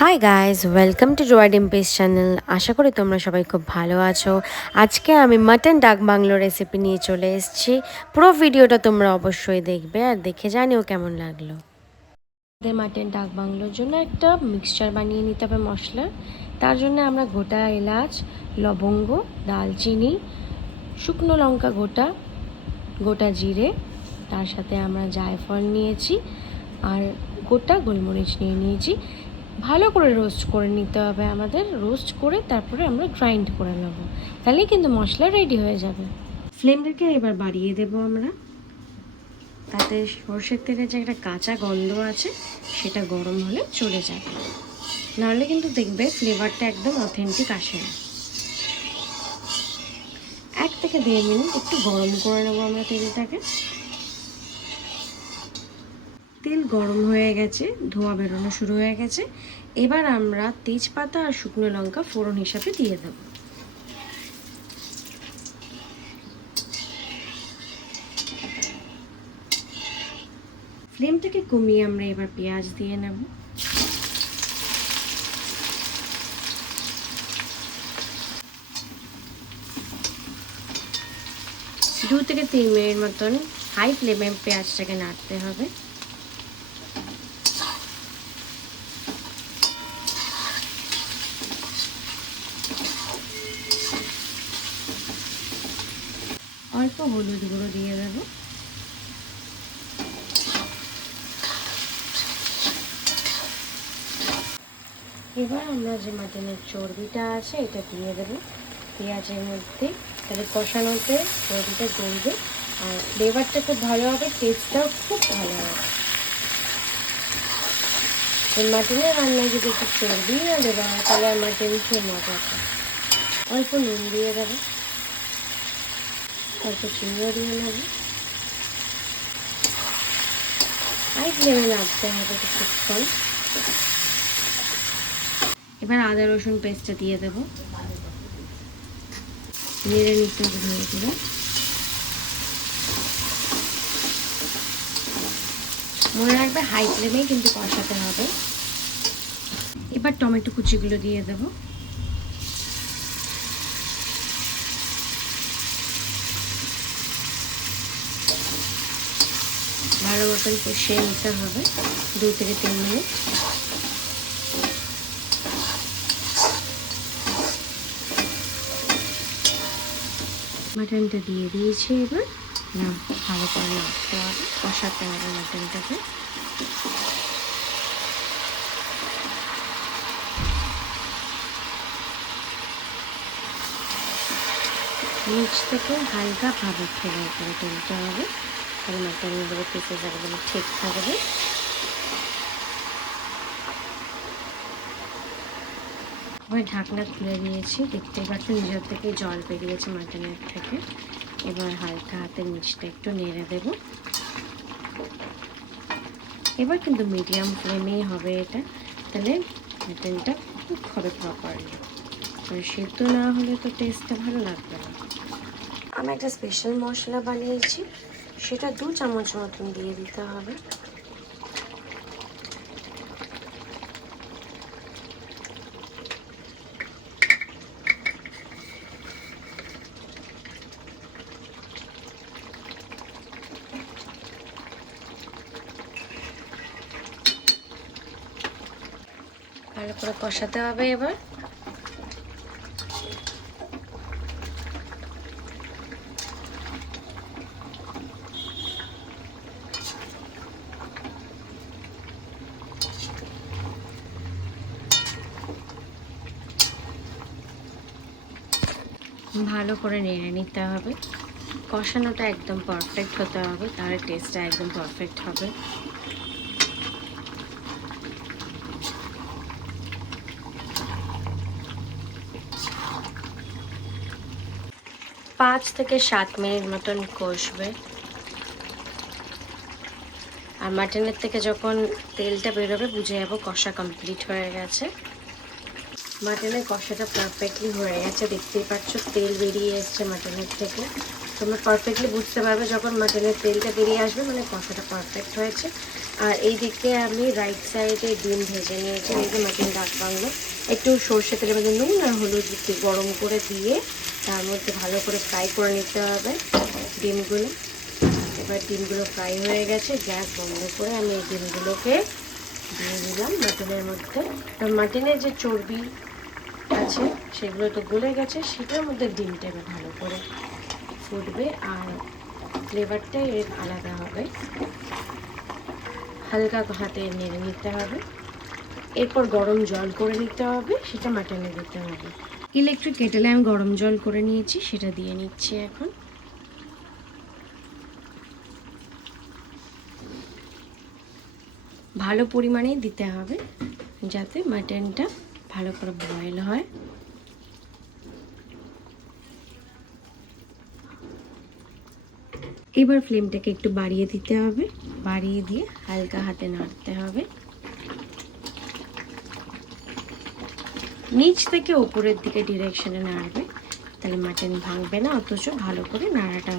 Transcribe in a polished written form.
High guys, welcome to Zoya Dimpy's channel. আশা করি তোমরা সবাই খুব ভালো আছো। আজকে আমি মাটন ডাক বাংলো রেসিপি নিয়ে চলে এসেছি। পুরো ভিডিওটা তোমরা অবশ্যই দেখবে আর দেখে জানিও কেমন লাগলো। মাটন ডাক বাংলোর জন্য একটা মিক্সচার বানিয়ে নিতে হবে মশলা। তার জন্য আমরা গোটা এলাচ, লবঙ্গ, দালচিনি, শুকনো লঙ্কা গোটা, গোটা জিরে, তার সাথে আমরা জায়ফল নিয়েছি আর গোটা গোলমরিচ নিয়েছি। ভালো করে রোস্ট করে নিতে হবে আমাদের। রোস্ট করে তারপরে আমরা গ্রাইন্ড করে নেব, তাহলেই কিন্তু মশলা রেডি হয়ে যাবে। ফ্লেমটাকে এবার বাড়িয়ে দেব আমরা, তাতে সর্ষের তেলের যে একটা কাঁচা গন্ধ আছে সেটা গরম হলে চলে যাবে, নাহলে কিন্তু দেখবে ফ্লেভারটা একদম অথেন্টিক আসে না। 1 থেকে 1.5 মিনিট একটু গরম করে নেবো আমরা তেলটাকে। তেল গরম হয়ে গেছে, ধোঁয়া বেরোনো শুরু হয়ে গেছে। এবার আমরা তেজপাতা আর শুকনো লঙ্কা ফোড়ন হিসাবে দিয়ে দেব। ফ্লেমটাকে কমিয়ে আমরা এবার পেঁয়াজ দিয়ে নেব। দু থেকে 3 মিনিট মতন হাই ফ্লেমে পেঁয়াজটাকে নাড়তে হবে। অল্প হলুদ গুঁড়ো দিয়ে দেব। এবার আমরা যে মাটনের চর্বিটা আছে এটা দিয়ে দেব পেঁয়াজের মধ্যে, তাহলে কষানোতে চর্বিটা গলবে আর ফ্লেভারটা খুব ভালো হবে, টেস্টটাও খুব ভালো হবে। এই মাটনের রান্নায় যদি একটু চর্বি না দেওয়া হয় তাহলে আর মাটন খেয়ে মজা হয়। অল্প নুন দিয়ে দেব, অল্প চিনিও দিয়ে নেব। হাই ফ্লেমে নাড়তে হবে কিছুক্ষণ। এবার আদা রসুন পেস্টটা দিয়ে দেব, নেড়ে নিতে হবে ভালো করে। মনে রাখবে হাই ফ্লেমেই কিন্তু কষাতে হবে। এবার টমেটো কুচিগুলো দিয়ে দেব। ভালো মতন কষিয়ে নিতে হবে 2 থেকে 3 মিনিট। মাটনটা দিয়ে দিয়েছি। এবার ভালো করে নাড়তে হবে, কষাতে হবে মাটনটাকে। নিচ থেকে হালকা ভাবে ফ্রাই করে তুলতে হবে, তাহলে মাটনগুলো পিসেস একদম ঠিক থাকবে। এবার ঢাকনা খুলে দিয়েছি, দেখতেই পাচ্ছ নিজের থেকে জল বেরিয়েছে মাটনের থেকে। এবার হালকা হাতের নিচটা একটু নেড়ে দেব। এবার কিন্তু মিডিয়াম ফ্লেমেই হবে এটা, তাহলে মাটনটা কুক হবে প্রপারলি। আর সেদ্ধ না হলে তো টেস্টটা ভালো লাগবে না। আমি একটা স্পেশাল মশলা বানিয়েছি, সেটা 2 চামচ মতন দিয়ে দিতে হবে। ভালো করে কষাতে হবে। এবার ভালো করে নেড়ে নিতে হবে। কষানোটা একদম পারফেক্ট হতে হবে, তাহলে টেস্টটা একদম পারফেক্ট হবে। 5 থেকে 7 মিনিট মতন কষবে। আর মাটনের থেকে যখন তেলটা বেরোবে বুঝে যাবো কষা কমপ্লিট হয়ে গেছে। মাটনের কষাটা পারফেক্টলি হয়ে গেছে, দেখতেই পাচ্ছ তেল বেরিয়ে এসছে মাটনের থেকে। তোমরা পারফেক্টলি বুঝতে পারবে যখন মাটনের তেলটা বেরিয়ে আসবে, মানে কষাটা পারফেক্ট হয়েছে। আর এই দিকে আমি রাইট সাইডে ডিম ভেজে নিয়েছি, এই যে মাটন ডাক হবে। একটু সর্ষে তেলের মধ্যে নুন আর হলুদ একটু গরম করে দিয়ে তার মধ্যে ভালো করে ফ্রাই করে নিতে হবে ডিমগুলো। এবার ডিমগুলো ফ্রাই হয়ে গেছে, গ্যাস বন্ধ করে আমি এই ডিমগুলোকে দিয়ে দিলাম মাটনের মধ্যে। আর মাটনের যে চর্বি আছে সেগুলো তো গলে গেছে, সেটার মধ্যে ডিমটা এবার ভালো করে ফুটবে আর ফ্লেভারটাই এর আলাদা হবে। হালকা হাতে নেড়ে নিতে হবে। এরপর গরম জল করে নিতে হবে, সেটা মাটনে দিতে হবে। ইলেকট্রিক কেটেলে আমি গরম জল করে নিয়েছি, সেটা দিয়ে নিচ্ছি এখন। ভালো পরিমাণেই দিতে হবে যাতে মাটনটা ভালো করে বয়েল হয়। এবার ফ্লেমটাকে একটু বাড়িয়ে দিতে হবে, বাড়িয়ে দিয়ে হালকা হাতে নাড়তে হবে। নিচ থেকে উপরের দিকে ডিরেকশনে নাড়বে, তাহলে মাটন ভাঙবে না, অথচ ভালো করে নাড়াটা